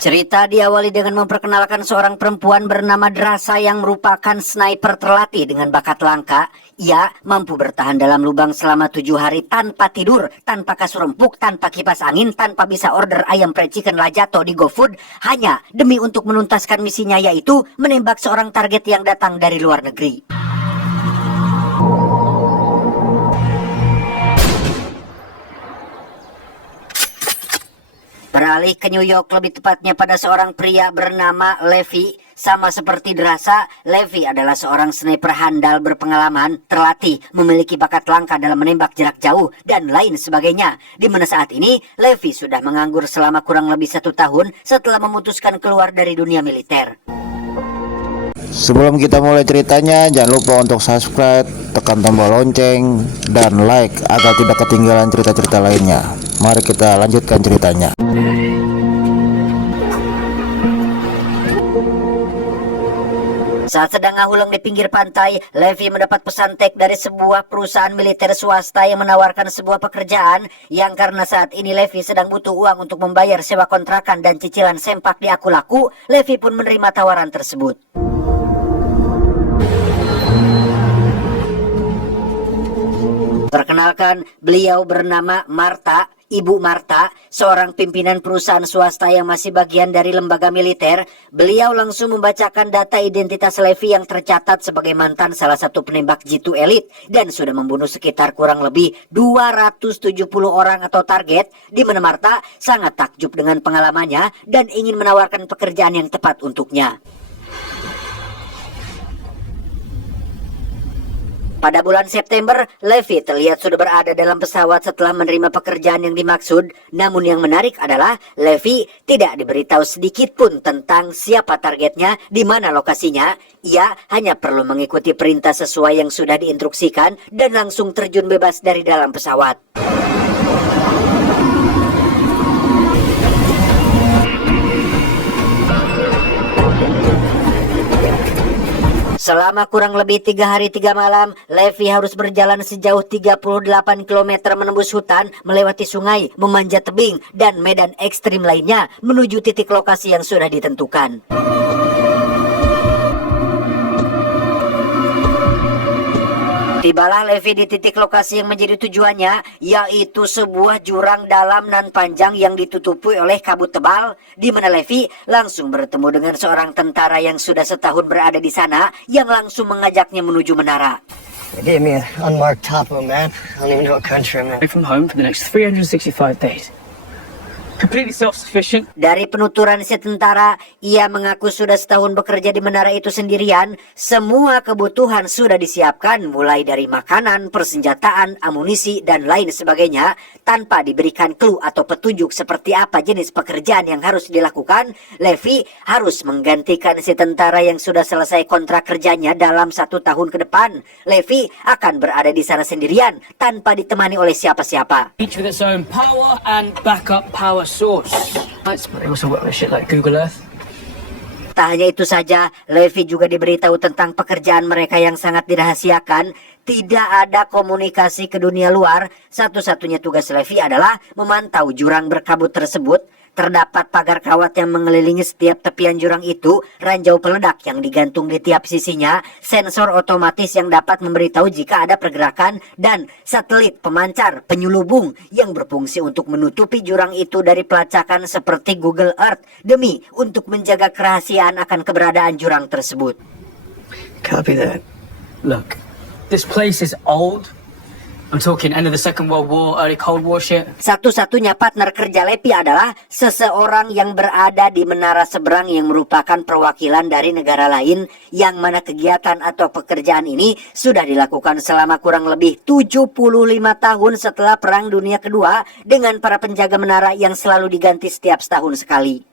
Cerita diawali dengan memperkenalkan seorang perempuan bernama Drasa yang merupakan sniper terlatih dengan bakat langka. Ia mampu bertahan dalam lubang selama 7 hari tanpa tidur, tanpa kasur empuk, tanpa kipas angin, tanpa bisa order ayam fried chicken Lajato di GoFood, hanya demi untuk menuntaskan misinya, yaitu menembak seorang target yang datang dari luar negeri. Beralih ke New York, lebih tepatnya pada seorang pria bernama Levi. Sama seperti Drasa, Levi adalah seorang sniper handal berpengalaman, terlatih, memiliki bakat langka dalam menembak jarak jauh, dan lain sebagainya. Di mana saat ini, Levi sudah menganggur selama kurang lebih 1 tahun setelah memutuskan keluar dari dunia militer. Sebelum kita mulai ceritanya, jangan lupa untuk subscribe, tekan tombol lonceng, dan like agar tidak ketinggalan cerita-cerita lainnya. Mari kita lanjutkan ceritanya. Saat sedang ngahuleng di pinggir pantai, Levi mendapat pesan teks dari sebuah perusahaan militer swasta yang menawarkan sebuah pekerjaan yang karena saat ini Levi sedang butuh uang untuk membayar sewa kontrakan dan cicilan sempak di aku-laku. Levi pun menerima tawaran tersebut. Perkenalkan, beliau bernama Marta, Ibu Marta, seorang pimpinan perusahaan swasta yang masih bagian dari lembaga militer. Beliau langsung membacakan data identitas Levi yang tercatat sebagai mantan salah satu penembak jitu elit dan sudah membunuh sekitar kurang lebih 270 orang atau target, di mana Marta sangat takjub dengan pengalamannya dan ingin menawarkan pekerjaan yang tepat untuknya. Pada bulan September, Levi terlihat sudah berada dalam pesawat setelah menerima pekerjaan yang dimaksud. Namun yang menarik adalah Levi tidak diberitahu sedikit pun tentang siapa targetnya, di mana lokasinya. Ia hanya perlu mengikuti perintah sesuai yang sudah diinstruksikan dan langsung terjun bebas dari dalam pesawat. Selama kurang lebih 3 hari 3 malam, Levi harus berjalan sejauh 38 km menembus hutan, melewati sungai, memanjat tebing, dan medan ekstrim lainnya menuju titik lokasi yang sudah ditentukan. Tibalah Levi di titik lokasi yang menjadi tujuannya, yaitu sebuah jurang dalam nan panjang yang ditutupi oleh kabut tebal, di mana Levi langsung bertemu dengan seorang tentara yang sudah setahun berada di sana, yang langsung mengajaknya menuju menara. They gave me an unmarked topo map. I don't even know what country I'm in. From home for the next 365 days. Completely self-sufficient. Dari penuturan si tentara, ia mengaku sudah setahun bekerja di menara itu sendirian. Semua kebutuhan sudah disiapkan, mulai dari makanan, persenjataan, amunisi, dan lain sebagainya. Tanpa diberikan clue atau petunjuk seperti apa jenis pekerjaan yang harus dilakukan, Levi harus menggantikan si tentara yang sudah selesai kontrak kerjanya dalam 1 tahun ke depan. Levi akan berada di sana sendirian, tanpa ditemani oleh siapa-siapa. Each with its own power and backup power source. They also work with shit like Google Earth. Tak hanya itu saja, Levi juga diberitahu tentang pekerjaan mereka yang sangat dirahasiakan. Tidak ada komunikasi ke dunia luar. Satu-satunya tugas Levi adalah memantau jurang berkabut tersebut. Terdapat pagar kawat yang mengelilingi setiap tepian jurang itu, ranjau peledak yang digantung di tiap sisinya, sensor otomatis yang dapat memberitahu jika ada pergerakan, dan satelit pemancar penyelubung yang berfungsi untuk menutupi jurang itu dari pelacakan seperti Google Earth, demi untuk menjaga kerahasiaan akan keberadaan jurang tersebut. Copy that. Look, this place is old. I'm talking end of the Second World War, early Cold War shit. Satu-satunya partner kerja Levi adalah seseorang yang berada di menara seberang yang merupakan perwakilan dari negara lain, yang mana kegiatan atau pekerjaan ini sudah dilakukan selama kurang lebih 75 tahun setelah Perang Dunia Kedua, dengan para penjaga menara yang selalu diganti setiap setahun sekali.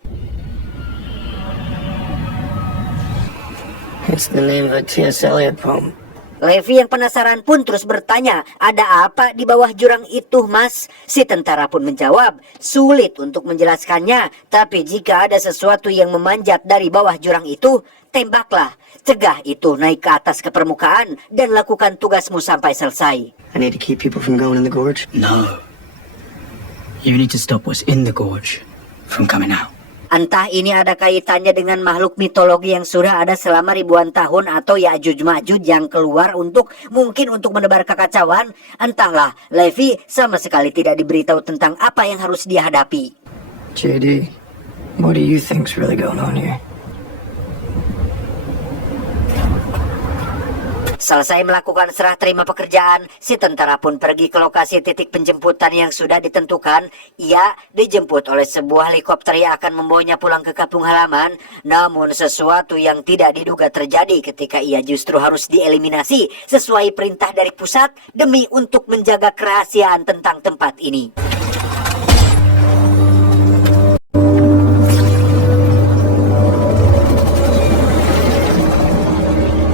It's the name of a T.S. Eliot poem. Levi yang penasaran pun terus bertanya, ada apa di bawah jurang itu, Mas? Si tentara pun menjawab, sulit untuk menjelaskannya, tapi jika ada sesuatu yang memanjat dari bawah jurang itu, tembaklah. Cegah itu naik ke atas ke permukaan dan lakukan tugasmu sampai selesai. I need to keep people from going in the gorge. No. You need to stop what's in the gorge from coming out. Entah ini ada kaitannya dengan makhluk mitologi yang sudah ada selama ribuan tahun atau Ya'juj Ma'juj yang keluar mungkin untuk menebar kekacauan. Entahlah, Levi sama sekali tidak diberitahu tentang apa yang harus dia hadapi. JD, what do you think's really going on here? Selesai melakukan serah terima pekerjaan, si tentara pun pergi ke lokasi titik penjemputan yang sudah ditentukan. Ia dijemput oleh sebuah helikopter yang akan membawanya pulang ke kampung halaman. Namun sesuatu yang tidak diduga terjadi ketika ia justru harus dieliminasi sesuai perintah dari pusat demi untuk menjaga kerahasiaan tentang tempat ini.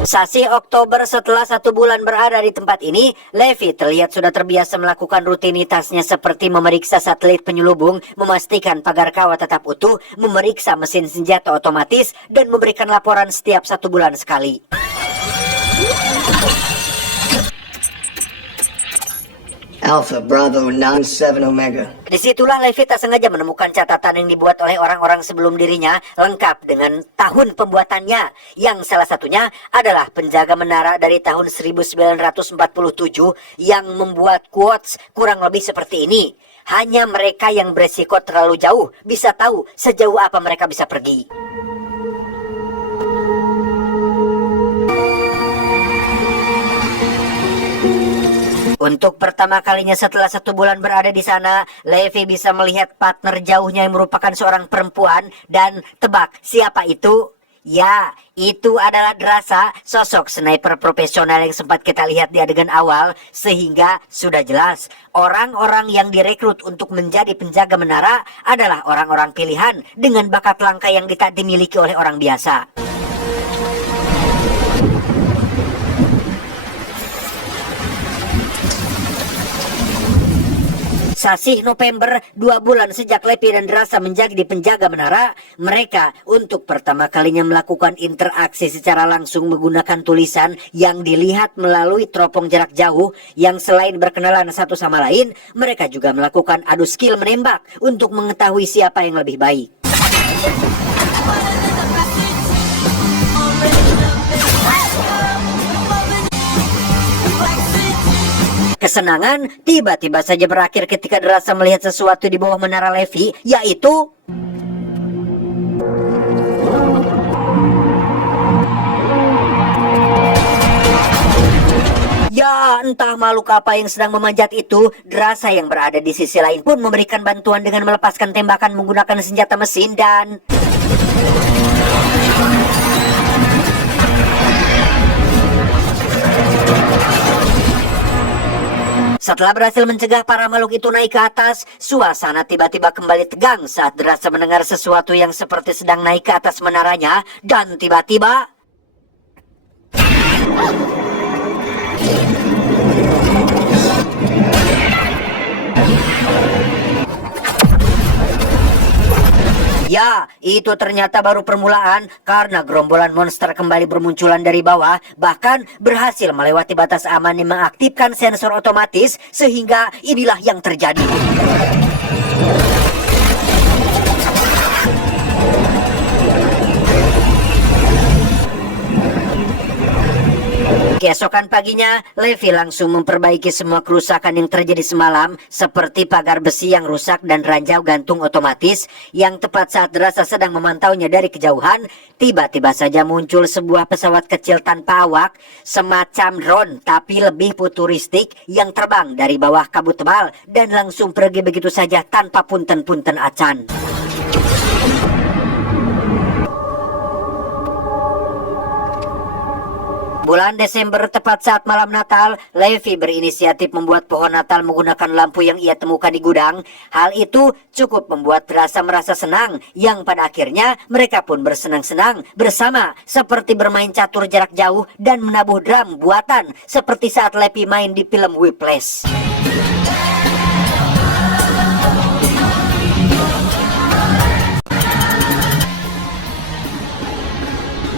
Sasi Oktober, setelah 1 bulan berada di tempat ini, Levi terlihat sudah terbiasa melakukan rutinitasnya seperti memeriksa satelit penyelubung, memastikan pagar kawat tetap utuh, memeriksa mesin senjata otomatis, dan memberikan laporan setiap 1 bulan sekali. Alpha Bravo 97 Omega. Disitulah Levi tak sengaja menemukan catatan yang dibuat oleh orang-orang sebelum dirinya, lengkap dengan tahun pembuatannya, yang salah satunya adalah penjaga menara dari tahun 1947 yang membuat quotes kurang lebih seperti ini. Hanya mereka yang beresiko terlalu jauh bisa tahu sejauh apa mereka bisa pergi. Untuk pertama kalinya setelah 1 bulan berada di sana, Levi bisa melihat partner jauhnya yang merupakan seorang perempuan. Dan tebak siapa itu? Ya, itu adalah Drasa, sosok sniper profesional yang sempat kita lihat di adegan awal. Sehingga sudah jelas, orang-orang yang direkrut untuk menjadi penjaga menara adalah orang-orang pilihan dengan bakat langka yang tidak dimiliki oleh orang biasa. Sasih November, 2 bulan sejak Levi dan Drasa menjadi penjaga menara, mereka untuk pertama kalinya melakukan interaksi secara langsung menggunakan tulisan yang dilihat melalui teropong jarak jauh, yang selain berkenalan satu sama lain, mereka juga melakukan adu skill menembak untuk mengetahui siapa yang lebih baik. Kesenangan tiba-tiba saja berakhir ketika Drasa melihat sesuatu di bawah menara Levi, yaitu ya, entah makhluk apa yang sedang memanjat itu. Drasa yang berada di sisi lain pun memberikan bantuan dengan melepaskan tembakan menggunakan senjata mesin dan setelah berhasil mencegah para makhluk itu naik ke atas, suasana tiba-tiba kembali tegang saat Drasa mendengar sesuatu yang seperti sedang naik ke atas menaranya. Dan tiba-tiba ya, itu ternyata baru permulaan, karena gerombolan monster kembali bermunculan dari bawah, bahkan berhasil melewati batas aman yang mengaktifkan sensor otomatis, sehingga inilah yang terjadi. Keesokan paginya, Levi langsung memperbaiki semua kerusakan yang terjadi semalam, seperti pagar besi yang rusak dan ranjau gantung otomatis, yang tepat saat Drasa sedang memantaunya dari kejauhan, tiba-tiba saja muncul sebuah pesawat kecil tanpa awak, semacam drone tapi lebih futuristik, yang terbang dari bawah kabut tebal dan langsung pergi begitu saja tanpa punten-punten acan. Bulan Desember, tepat saat malam Natal, Levi berinisiatif membuat pohon Natal menggunakan lampu yang ia temukan di gudang. Hal itu cukup membuat Drasa merasa senang, yang pada akhirnya mereka pun bersenang-senang bersama, seperti bermain catur jarak jauh dan menabuh drum buatan, seperti saat Levi main di film Whiplash.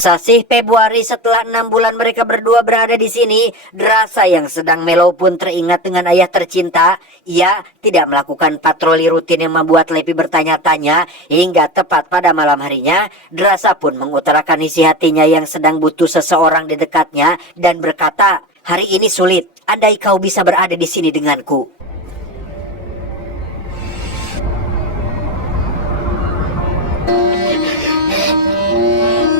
Masa sih Februari setelah 6 bulan mereka berdua berada di sini, Drasa yang sedang melau pun teringat dengan ayah tercinta. Ia tidak melakukan patroli rutin yang membuat Levi bertanya-tanya hingga tepat pada malam harinya, Drasa pun mengutarakan isi hatinya yang sedang butuh seseorang di dekatnya dan berkata, "Hari ini sulit, andai kau bisa berada di sini denganku."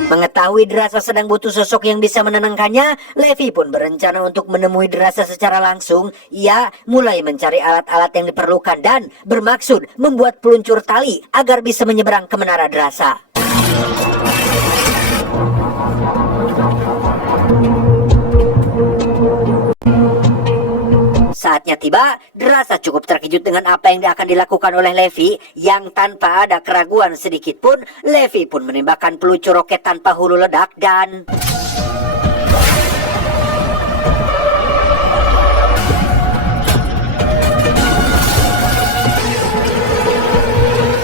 Mengetahui Drasa sedang butuh sosok yang bisa menenangkannya, Levi pun berencana untuk menemui Drasa secara langsung. Ia mulai mencari alat-alat yang diperlukan dan bermaksud membuat peluncur tali agar bisa menyeberang ke menara Drasa. Saatnya tiba, Drasa cukup terkejut dengan apa yang akan dilakukan oleh Levi, yang tanpa ada keraguan sedikit pun, Levi pun menembakkan peluncur roket tanpa hulu ledak dan...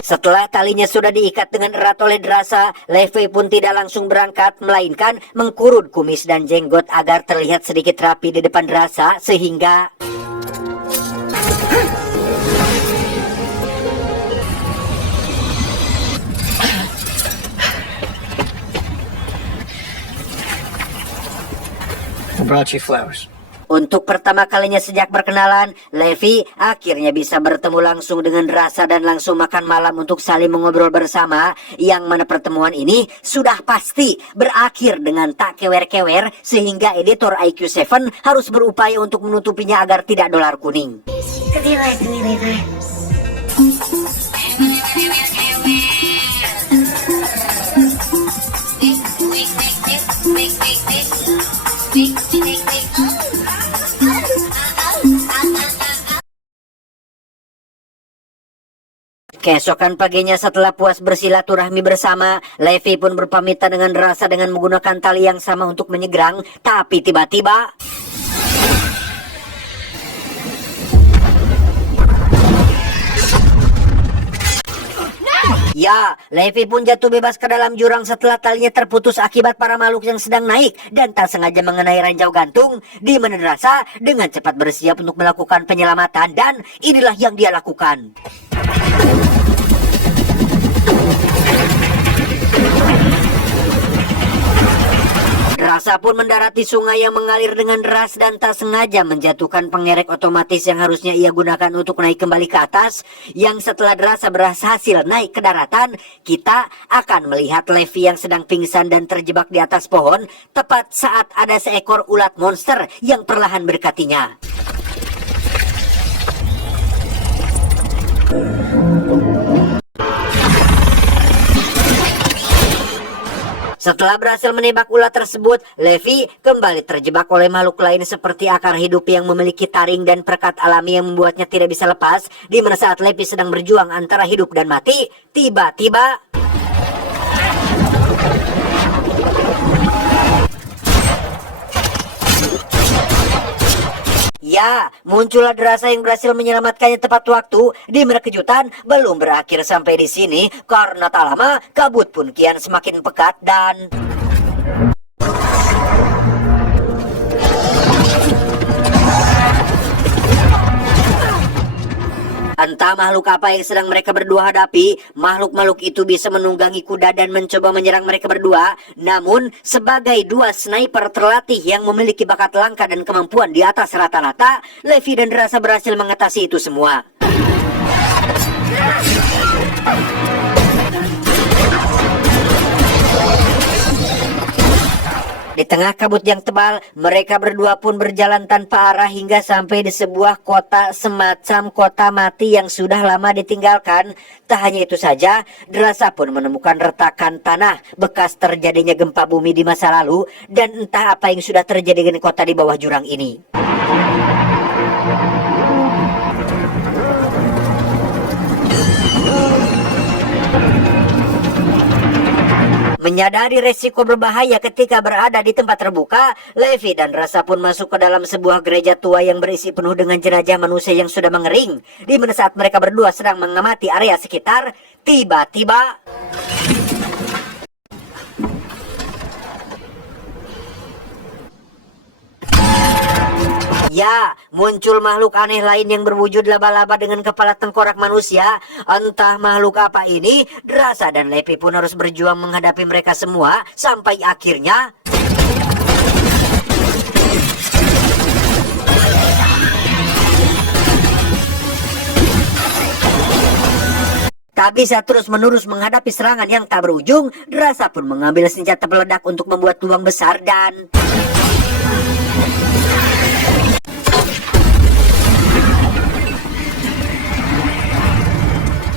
Setelah talinya sudah diikat dengan erat oleh Drasa, Levi pun tidak langsung berangkat, melainkan mengkurut kumis dan jenggot agar terlihat sedikit rapi di depan Drasa, sehingga... I brought you flowers. Untuk pertama kalinya sejak berkenalan, Levi akhirnya bisa bertemu langsung dengan Drasa dan langsung makan malam untuk saling mengobrol bersama, yang mana pertemuan ini sudah pasti berakhir dengan tak kewer-kewer sehingga editor IQ7 harus berupaya untuk menutupinya agar tidak dolar kuning. Because you like me, Levi. Keesokan paginya setelah puas bersilaturahmi bersama, Levi pun berpamitan dengan Drasa dengan menggunakan tali yang sama untuk menyeberang, tapi tiba-tiba... Ya, Levi pun jatuh bebas ke dalam jurang setelah talinya terputus akibat para makhluk yang sedang naik dan tak sengaja mengenai ranjau gantung, di mana Drasa dengan cepat bersiap untuk melakukan penyelamatan, dan inilah yang dia lakukan. Drasa pun mendarati sungai yang mengalir dengan deras dan tak sengaja menjatuhkan pengerek otomatis yang harusnya ia gunakan untuk naik kembali ke atas. Yang setelah Drasa berhasil naik ke daratan, kita akan melihat Levi yang sedang pingsan dan terjebak di atas pohon tepat saat ada seekor ulat monster yang perlahan mendekatinya. Setelah berhasil menembak ulat tersebut, Levi kembali terjebak oleh makhluk lain seperti akar hidup yang memiliki taring dan perekat alami yang membuatnya tidak bisa lepas. Di mana saat Levi sedang berjuang antara hidup dan mati, tiba-tiba... Ya, muncullah Drasa yang berhasil menyelamatkannya tepat waktu. Di mana kejutan belum berakhir sampai di sini, karena tak lama kabut pun kian semakin pekat dan... Entah makhluk apa yang sedang mereka berdua hadapi, makhluk-makhluk itu bisa menunggangi kuda dan mencoba menyerang mereka berdua. Namun, sebagai dua sniper terlatih yang memiliki bakat langka dan kemampuan di atas rata-rata, Levi dan Drasa berhasil mengatasi itu semua. Di tengah kabut yang tebal, mereka berdua pun berjalan tanpa arah hingga sampai di sebuah kota semacam kota mati yang sudah lama ditinggalkan. Tak hanya itu saja, Drasa pun menemukan retakan tanah bekas terjadinya gempa bumi di masa lalu, dan entah apa yang sudah terjadi dengan kota di bawah jurang ini. Menyadari resiko berbahaya ketika berada di tempat terbuka, Levi dan Drasa pun masuk ke dalam sebuah gereja tua yang berisi penuh dengan jenazah manusia yang sudah mengering. Di mana saat mereka berdua sedang mengamati area sekitar, tiba-tiba... Ya, muncul makhluk aneh lain yang berwujud laba-laba dengan kepala tengkorak manusia. Entah makhluk apa ini, Drasa dan Levi pun harus berjuang menghadapi mereka semua sampai akhirnya tak bisa terus-menerus menghadapi serangan yang tak berujung. Drasa pun mengambil senjata peledak untuk membuat lubang besar dan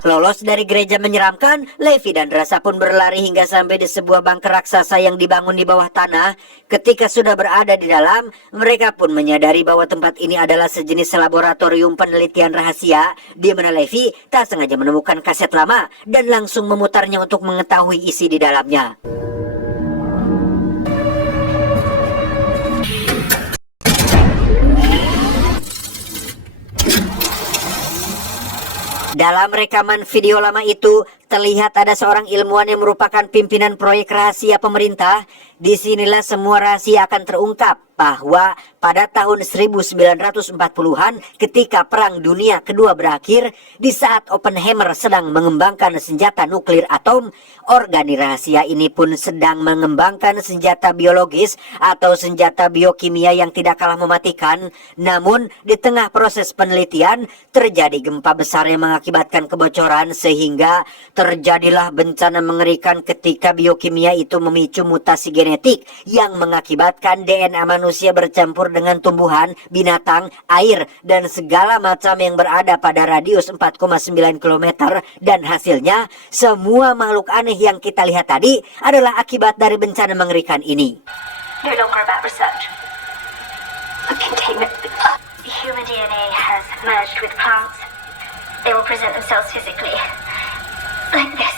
lolos dari gereja menyeramkan. Levi dan Drasa pun berlari hingga sampai di sebuah bunker raksasa yang dibangun di bawah tanah. Ketika sudah berada di dalam, mereka pun menyadari bahwa tempat ini adalah sejenis laboratorium penelitian rahasia, di mana Levi tak sengaja menemukan kaset lama dan langsung memutarnya untuk mengetahui isi di dalamnya. Dalam rekaman video lama itu, terlihat ada seorang ilmuwan yang merupakan pimpinan proyek rahasia pemerintah. Disinilah semua rahasia akan terungkap bahwa pada tahun 1940-an ketika Perang Dunia Kedua berakhir, di saat Oppenheimer sedang mengembangkan senjata nuklir atom, organi rahasia ini pun sedang mengembangkan senjata biologis atau senjata biokimia yang tidak kalah mematikan. Namun di tengah proses penelitian terjadi gempa besar yang mengakibatkan kebocoran sehingga terjadilah bencana mengerikan ketika biokimia itu memicu mutasi genetik yang mengakibatkan DNA manusia bercampur dengan tumbuhan, binatang, air, dan segala macam yang berada pada radius 4,9 km. Dan hasilnya, semua makhluk aneh yang kita lihat tadi adalah akibat dari bencana mengerikan ini. No longer about research. A containment. Human DNA has merged with plants. They will present themselves physically like this.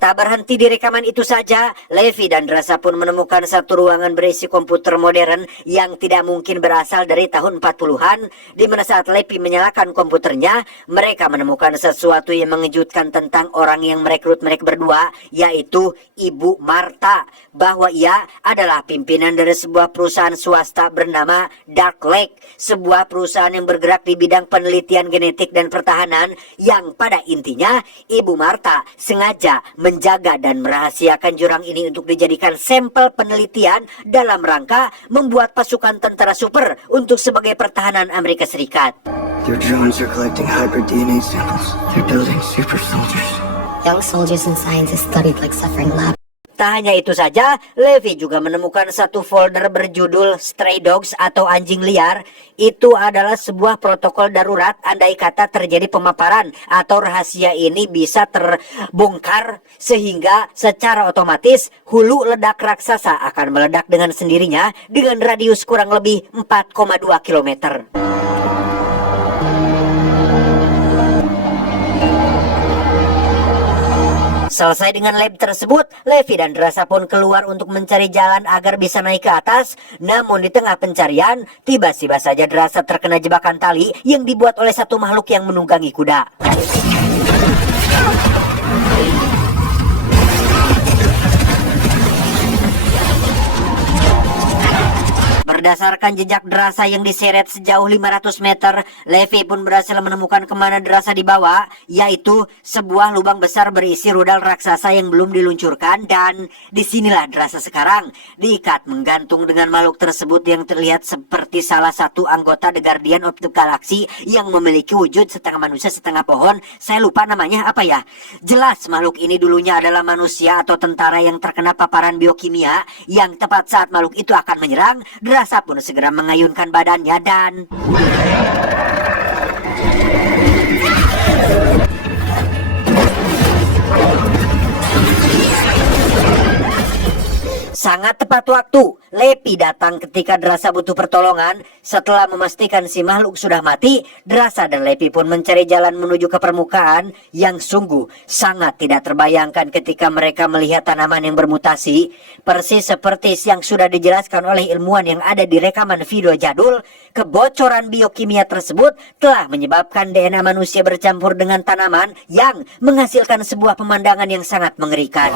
Tak berhenti di rekaman itu saja, Levi dan Drasa pun menemukan satu ruangan berisi komputer modern yang tidak mungkin berasal dari tahun 40-an, di mana saat Levi menyalakan komputernya, mereka menemukan sesuatu yang mengejutkan tentang orang yang merekrut mereka berdua, yaitu Ibu Martha, bahwa ia adalah pimpinan dari sebuah perusahaan swasta bernama Dark Lake, sebuah perusahaan yang bergerak di bidang penelitian genetik dan pertahanan, yang pada intinya Ibu Martha sengaja menjaga dan merahasiakan jurang ini untuk dijadikan sampel penelitian dalam rangka membuat pasukan tentara super untuk sebagai pertahanan Amerika Serikat. Their drones are collecting hybrid DNA samples. They're building super soldiers. Young soldiers and scientists studied like suffering lab. Tak hanya itu saja, Levi juga menemukan satu folder berjudul Stray Dogs atau anjing liar. Itu adalah sebuah protokol darurat andai kata terjadi pemaparan atau rahasia ini bisa terbongkar, sehingga secara otomatis hulu ledak raksasa akan meledak dengan sendirinya dengan radius kurang lebih 4,2 km. Selesai dengan lab tersebut, Levi dan Drasa pun keluar untuk mencari jalan agar bisa naik ke atas. Namun di tengah pencarian, tiba-tiba saja Drasa terkena jebakan tali yang dibuat oleh satu makhluk yang menunggangi kuda. Berdasarkan jejak Drasa yang diseret sejauh 500 meter, Levi pun berhasil menemukan kemana Drasa dibawa, yaitu sebuah lubang besar berisi rudal raksasa yang belum diluncurkan, dan disinilah Drasa sekarang, diikat menggantung dengan makhluk tersebut yang terlihat seperti salah satu anggota The Guardian of the Galaxy yang memiliki wujud setengah manusia setengah pohon. Saya lupa namanya apa ya. Jelas makhluk ini dulunya adalah manusia atau tentara yang terkena paparan biokimia, yang tepat saat makhluk itu akan menyerang, Drasa pun segera mengayunkan badannya dan sangat tepat waktu, Levi datang ketika Drasa butuh pertolongan. Setelah memastikan si makhluk sudah mati, Drasa dan Levi pun mencari jalan menuju ke permukaan yang sungguh sangat tidak terbayangkan ketika mereka melihat tanaman yang bermutasi. Persis seperti yang sudah dijelaskan oleh ilmuwan yang ada di rekaman video jadul, kebocoran biokimia tersebut telah menyebabkan DNA manusia bercampur dengan tanaman yang menghasilkan sebuah pemandangan yang sangat mengerikan.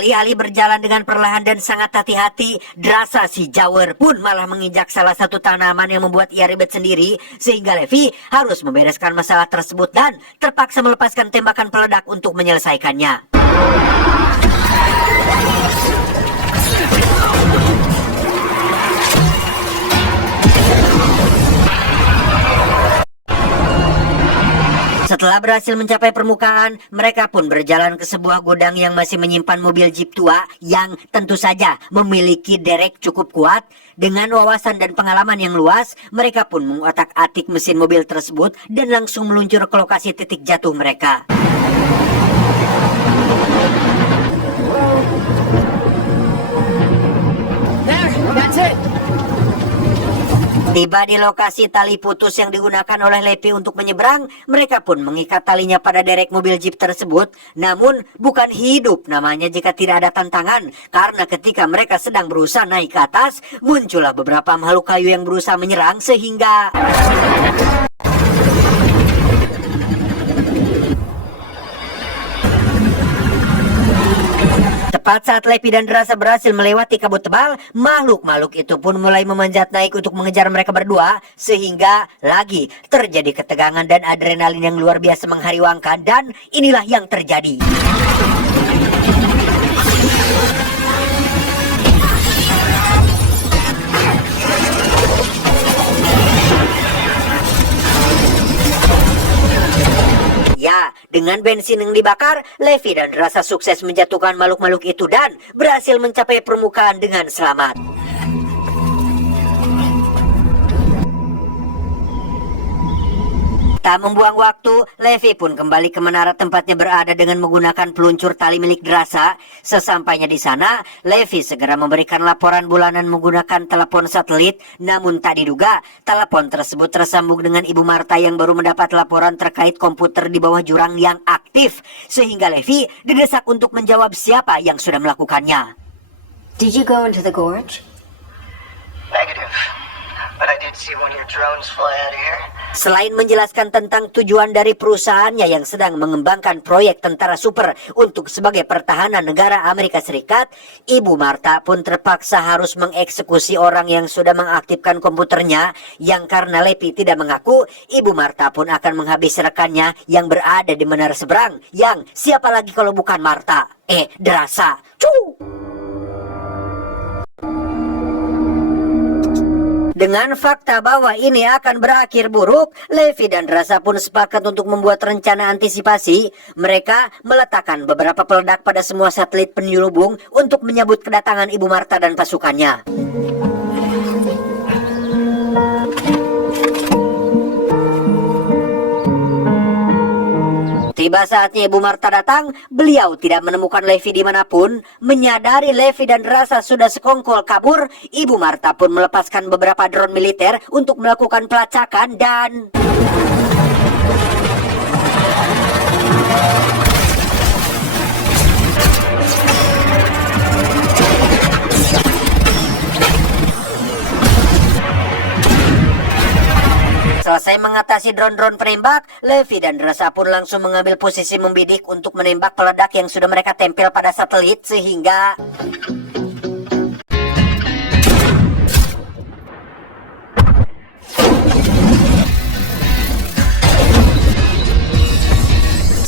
Alih-alih berjalan dengan perlahan dan sangat hati-hati, Drasa si Jawer pun malah menginjak salah satu tanaman yang membuat ia ribet sendiri, sehingga Levi harus membereskan masalah tersebut dan terpaksa melepaskan tembakan peledak untuk menyelesaikannya. Setelah berhasil mencapai permukaan, mereka pun berjalan ke sebuah gudang yang masih menyimpan mobil jeep tua yang tentu saja memiliki derek cukup kuat. Dengan wawasan dan pengalaman yang luas, mereka pun mengotak-atik mesin mobil tersebut dan langsung meluncur ke lokasi titik jatuh mereka. There, that's it. Tiba di lokasi tali putus yang digunakan oleh Levi untuk menyeberang, mereka pun mengikat talinya pada derek mobil jeep tersebut. Namun bukan hidup namanya jika tidak ada tantangan, karena ketika mereka sedang berusaha naik ke atas, muncullah beberapa makhluk kayu yang berusaha menyerang sehingga... Tepat saat Levi dan Drasa berhasil melewati kabut tebal, makhluk-makhluk itu pun mulai memanjat naik untuk mengejar mereka berdua, sehingga lagi terjadi ketegangan dan adrenalin yang luar biasa menghariwangkan, dan inilah yang terjadi. Ya, dengan bensin yang dibakar, Levi dan Drasa sukses menjatuhkan makhluk-makhluk itu dan berhasil mencapai permukaan dengan selamat. Tak membuang waktu, Levi pun kembali ke menara tempatnya berada dengan menggunakan peluncur tali milik Drasa. Sesampainya di sana, Levi segera memberikan laporan bulanan menggunakan telepon satelit. Namun tak diduga, telepon tersebut tersambung dengan Ibu Marta yang baru mendapat laporan terkait komputer di bawah jurang yang aktif. Sehingga Levi didesak untuk menjawab siapa yang sudah melakukannya. Did you go into the gorge? Negative. But I did see one of your drones fly out of here. Selain menjelaskan tentang tujuan dari perusahaannya yang sedang mengembangkan proyek tentara super untuk sebagai pertahanan negara Amerika Serikat, Ibu Marta pun terpaksa harus mengeksekusi orang yang sudah mengaktifkan komputernya, yang karena Levi tidak mengaku, Ibu Marta pun akan menghabisi rekannya yang berada di menara seberang, yang siapa lagi kalau bukan Marta? Drasa. Dengan fakta bahwa ini akan berakhir buruk, Levi dan Drasa pun sepakat untuk membuat rencana antisipasi. Mereka meletakkan beberapa peledak pada semua satelit penyelubung untuk menyambut kedatangan Ibu Marta dan pasukannya. Tiba saatnya Ibu Marta datang, beliau tidak menemukan Levi dimanapun. Menyadari Levi dan Drasa sudah sekongkol kabur, Ibu Marta pun melepaskan beberapa drone militer untuk melakukan pelacakan dan... Selesai mengatasi drone-drone penembak, Levi dan Drasa pun langsung mengambil posisi membidik untuk menembak peledak yang sudah mereka tempel pada satelit sehingga...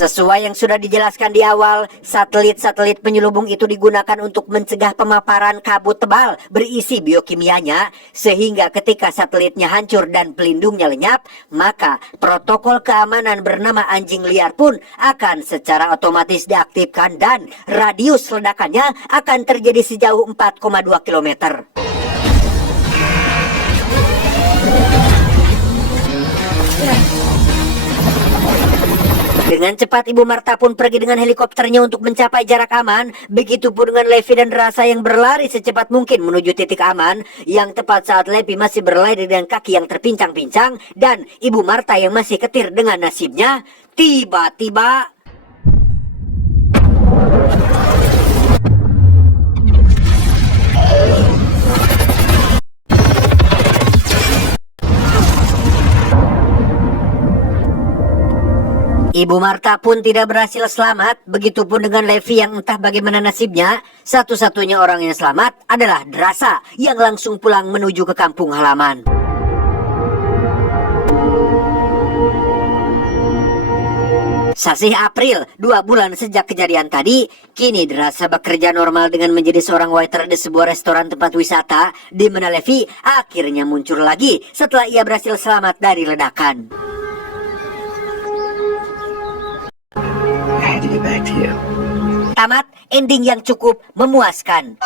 Sesuai yang sudah dijelaskan di awal, satelit-satelit penyelubung itu digunakan untuk mencegah pemaparan kabut tebal berisi biokimianya, sehingga ketika satelitnya hancur dan pelindungnya lenyap, maka protokol keamanan bernama anjing liar pun akan secara otomatis diaktifkan dan radius ledakannya akan terjadi sejauh 4,2 km. Dengan cepat Ibu Marta pun pergi dengan helikopternya untuk mencapai jarak aman. Begitupun dengan Levi dan Drasa yang berlari secepat mungkin menuju titik aman. Yang tepat saat Levi masih berlari dengan kaki yang terpincang-pincang dan Ibu Marta yang masih ketir dengan nasibnya, tiba-tiba... Ibu Martha pun tidak berhasil selamat, begitupun dengan Levi yang entah bagaimana nasibnya. Satu-satunya orang yang selamat adalah Drasa yang langsung pulang menuju ke kampung halaman. Sasih April, 2 bulan sejak kejadian tadi, kini Drasa bekerja normal dengan menjadi seorang waiter di sebuah restoran tempat wisata, di mana Levi akhirnya muncul lagi setelah ia berhasil selamat dari ledakan. I had to get back to you. Tamat, ending yang cukup memuaskan.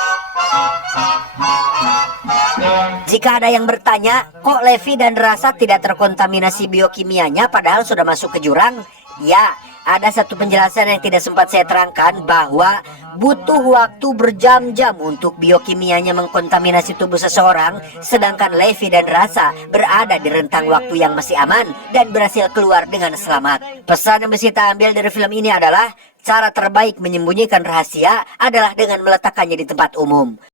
Jika ada yang bertanya, kok Levi dan Drasa tidak terkontaminasi biokimianya padahal sudah masuk ke jurang? Ya, ada satu penjelasan yang tidak sempat saya terangkan, bahwa butuh waktu berjam-jam untuk biokimianya mengkontaminasi tubuh seseorang, sedangkan Levi dan Drasa berada di rentang waktu yang masih aman dan berhasil keluar dengan selamat. Pesan yang bisa kita ambil dari film ini adalah cara terbaik menyembunyikan rahasia adalah dengan meletakkannya di tempat umum.